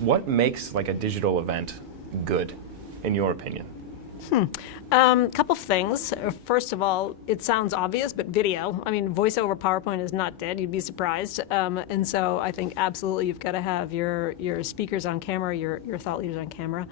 What makes like a digital event good, in your opinion? Couple of things. First of all, it sounds obvious, but video. I mean, voice over PowerPoint is not dead. You'd be surprised. And so I think absolutely you've got to have your speakers on camera, your thought leaders on camera.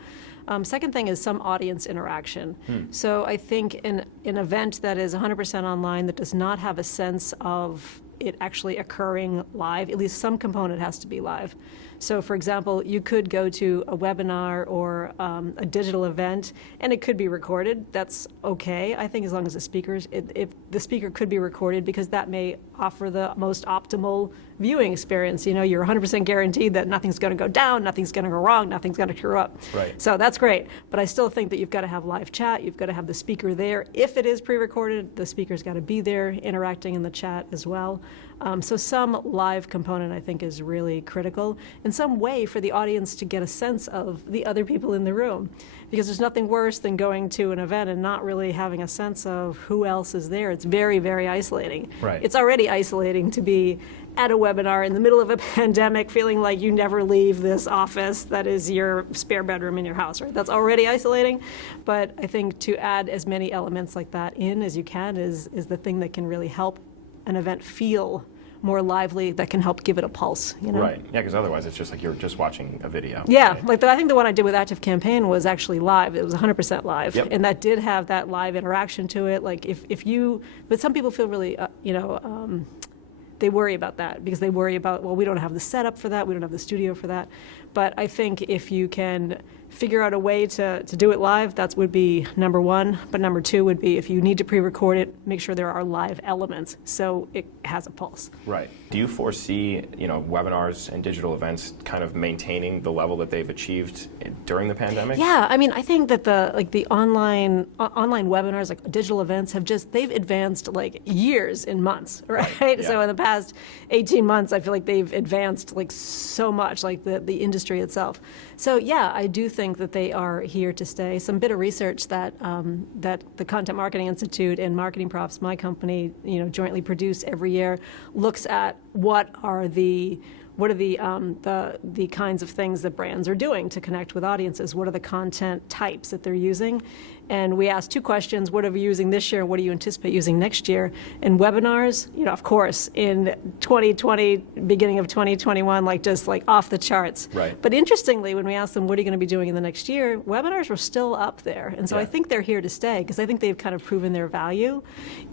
Second thing is some audience interaction. So I think an event that is 100% online that does not have a sense of it actually occurring live, at least some component has to be live. So for example, you could go to a webinar or a digital event and it could be recorded. That's okay, I think, as long as the if the speaker could be recorded, because that may offer the most optimal viewing experience. You know, you're 100% guaranteed that nothing's going to go down, nothing's going to go wrong, nothing's going to screw up. Right. So that's great. But I still think that you've got to have live chat, you've got to have the speaker there. If it is pre-recorded, the speaker's got to be there interacting in the chat as well. So some live component, I think, is really critical, and some way for the audience to get a sense of the other people in the room. Because there's nothing worse than going to an event and not really having a sense of who else is there. It's very, very isolating. Right. It's already isolating to be at a webinar in the middle of a pandemic feeling like you never leave this office that is your spare bedroom in your house, right? That's already isolating. But I think to add as many elements like that in as you can is the thing that can really help an event feel more lively, that can help give it a pulse, you know? Right, yeah, because otherwise it's just like you're just watching a video. Yeah, right? like I think the one I did with ActiveCampaign was actually live. It was 100% live. Yep. And that did have that live interaction to it. Like if you, but some people feel really, they worry about that because they worry about, well, we don't have the setup for that, we don't have the studio for that. But I think if you can figure out a way to do it live, that would be number one. But number two would be if you need to pre-record it, make sure there are live elements so it has a pulse. Right. Do you foresee, webinars and digital events kind of maintaining the level that they've achieved during the pandemic? Yeah, I mean, I think that the online webinars, like digital events, they've advanced like years in months, right? Yeah. So in the past 18 months, I feel like they've advanced like so much, like the industry itself. So yeah, I do think that they are here to stay. Some bit of research that that the Content Marketing Institute and Marketing Profs, my company, jointly produce every year, looks at what are the kinds of things that brands are doing to connect with audiences. What are the content types that they're using? And we asked two questions: what are we using this year? What do you anticipate using next year? And webinars, of course, in 2020, beginning of 2021, just off the charts. Right. But interestingly, when we asked them, what are you going to be doing in the next year? Webinars were still up there. And so Yeah. I think they're here to stay, because I think they've kind of proven their value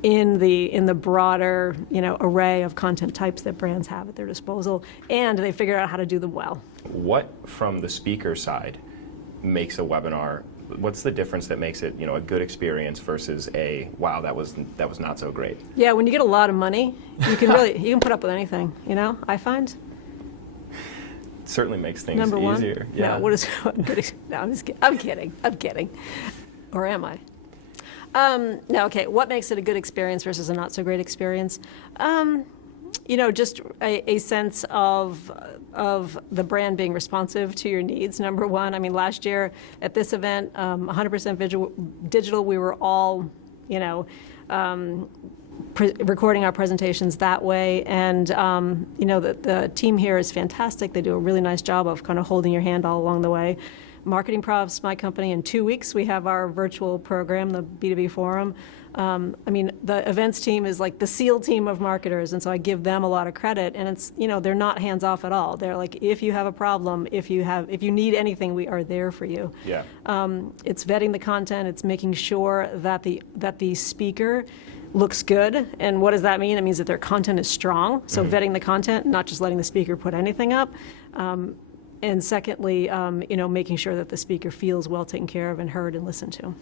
in the broader, array of content types that brands have at their disposal, and they figured out how to do them well. What, from the speaker side, makes a webinar? What's the difference that makes it, a good experience versus a wow, that was not so great? Yeah, when you get a lot of money, you can you can put up with anything. I find. It certainly makes things Number one. easier. Yeah. No, what is good? No, I'm kidding. Or am I? No, okay. What makes it a good experience versus a not so great experience? Just a sense of the brand being responsive to your needs, number one. I mean, last year at this event, 100% digital, we were all, recording our presentations that way. And, the team here is fantastic. They do a really nice job of kind of holding your hand all along the way. Marketing Profs, my company, in 2 weeks, we have our virtual program, the B2B Forum. The events team is like the SEAL team of marketers, and so I give them a lot of credit. And it's, they're not hands off at all. They're like, if you have a problem, if you need anything, we are there for you. Yeah. It's vetting the content. It's making sure that the speaker looks good. And what does that mean? It means that their content is strong. So vetting the content, not just letting the speaker put anything up. And secondly, making sure that the speaker feels well taken care of and heard and listened to.